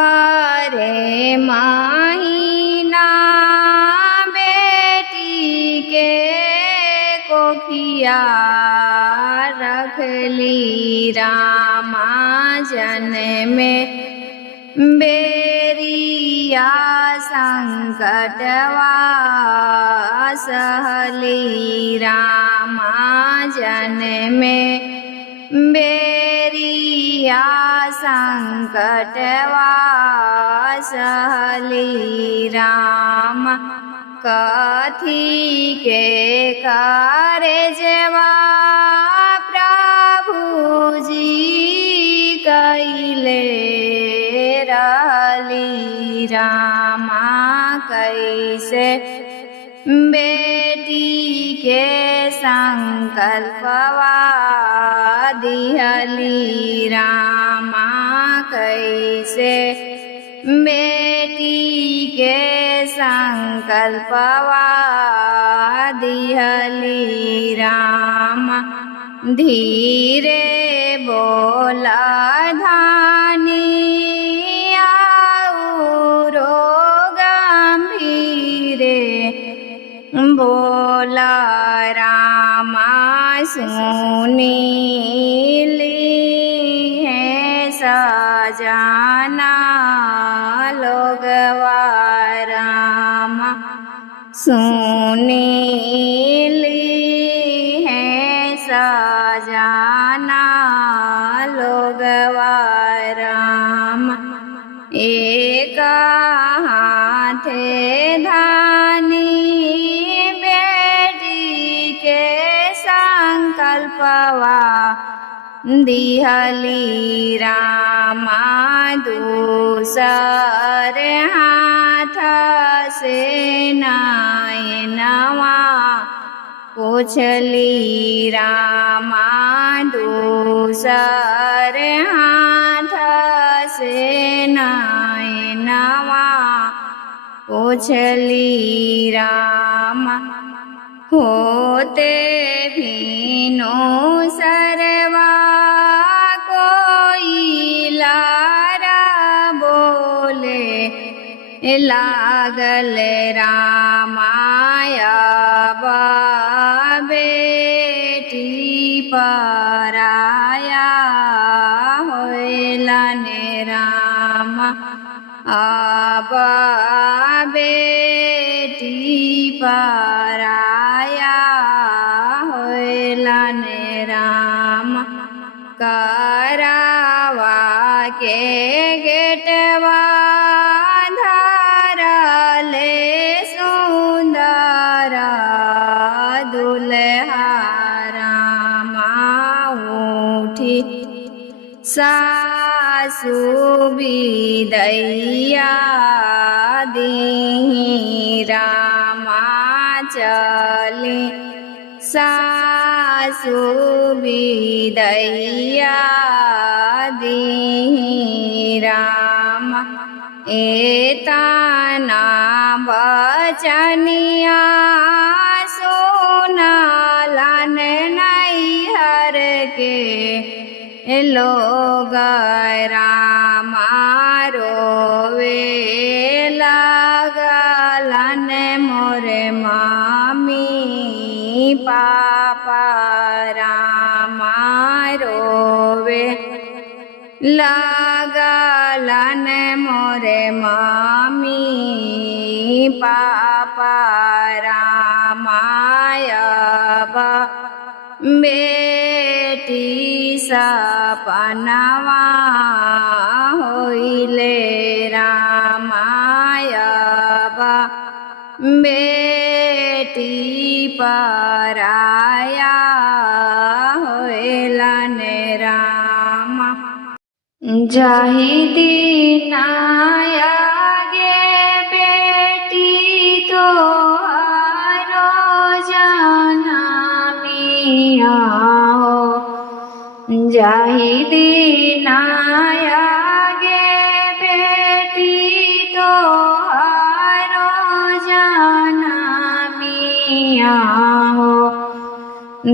नावरे महीना बेटी के कोखिया रखली रामा जन्मे बेरिया संकटवा सहली रामा जन्मे बेरिया संकटवा सहली राम कथी के करे जवा प्रभु जी कैले रहली रामा कैसे बेटी के संकल्पवा दिहली रामा कैसे बेटी के संकल्पवा दिहली रामा धीरे बोला धानी आउरो गंभीरे बोला रामा सुनीली है सजाना लोगवा रामा सुनीली है सजाना लोगवा रामा एक हाथे धानी संकल्पवा दिहली रामा दूसर हाथ से नयनवा पूछली रामा दूसर हाथ से नयनवा पूछली रामा होते भीनो सरवा कोई लारा बोले लागल रामाया बेटी पराया होलन रामा आबा बेटी पराया होलन राम करावा के गेटवा धरले सुंदरा दुल्हा रामा उठी सासु बिदैया दी रामा चली सासु बिदैया दी रामा एतना बचनिया सुनलन नैहर के लोग रामा रोवे लागलन मोरे मामी पापा रामा रोवे लागलन मोरे मामी पापा रामायबा बेटी सपनवा होइले रामायबा बेटी पराया होइलन रामा जाहि दिन आगे बेटी तोहारो जनमिया हो जाहि दिन आगे बेटी तोहारो जनमिया हो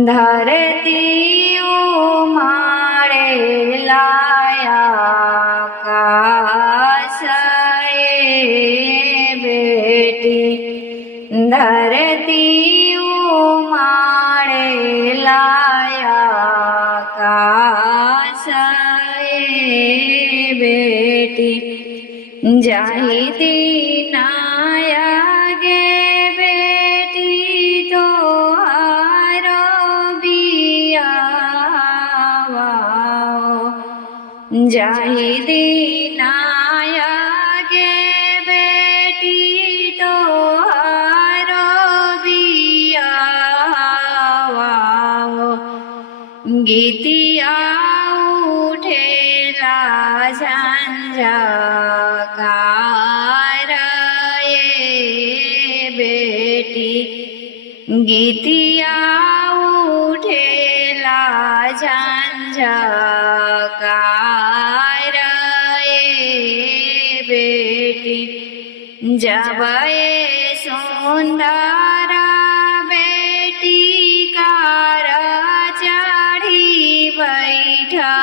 धरती उमाड़े लाया बेटी जाहिदी नायागे बेटी तो हारो बियावाओ जाहिदी नायागे बेटी तो हारो बियावाओ गीतिया उठेला झंझकार ये बेटी गीतिया उठेला झंझकार ये बेटी जब ये सुंदरा बेटी कार चढ़ी बैठलाना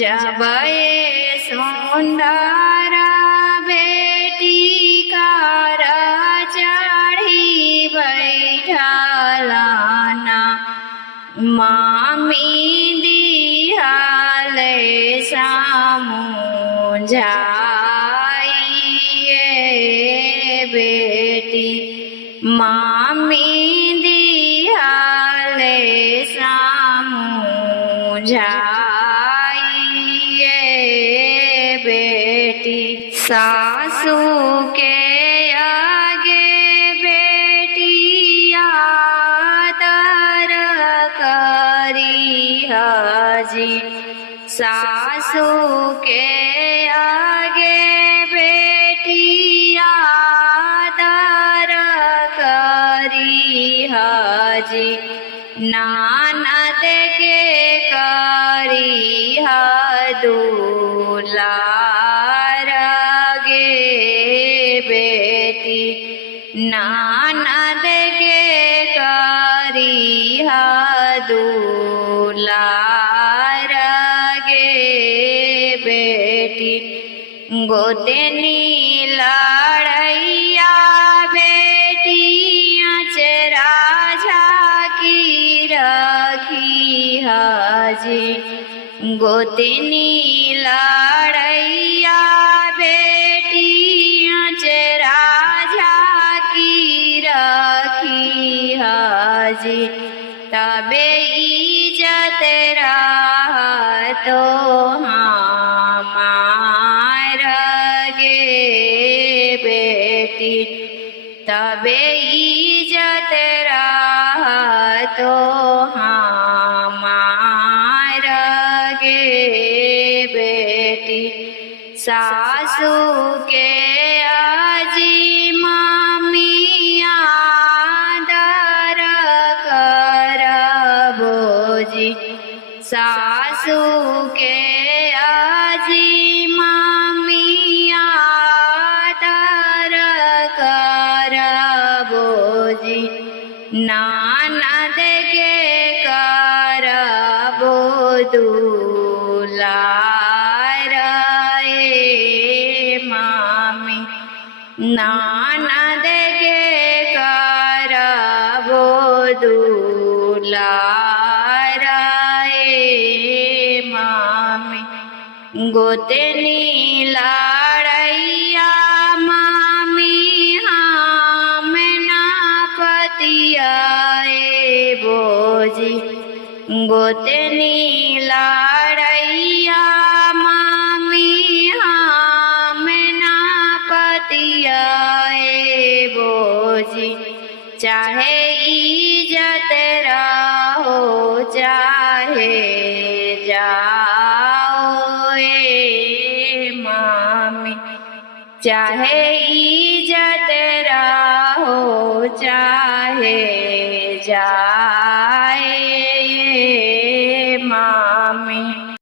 जब ये सुंदरा बेटी कार चढ़ी बैठलाना मामी दिहाले सामुझाइए बेटी मामी दिहाले सामुझाइए बेटी सासू के आगे बेटी आदर करी हजी सासू के आगे बेटी आदर करी हजी नानद के करी दुलार गे बेटी नानद के करी दुलार गे बेटी गोतनी लड़ैया बेटी अचरा झाकी रखी हजी गोतनी लड़ैया बेटी अचरा झाकी रखी हजी तबे इज्जत तो हमार गे बेटी तबे इज्जत तो हमार गे बेटी सासू के आजी मामी आदर करबोजी सासू के आजी मामी आदर करबोजी नानद के करबो दुलार ये मामी नानद के करबो दुलार ये मामी गोतनी लड़ैया मामी हम ना पतियाए बोजी गोतनी लड़ैया मामी हम ना पतियाए बोजी चाहे इज्जत रहो चाहे जाओ ए मामी चाहे इज्जत रहो चाहे जाओ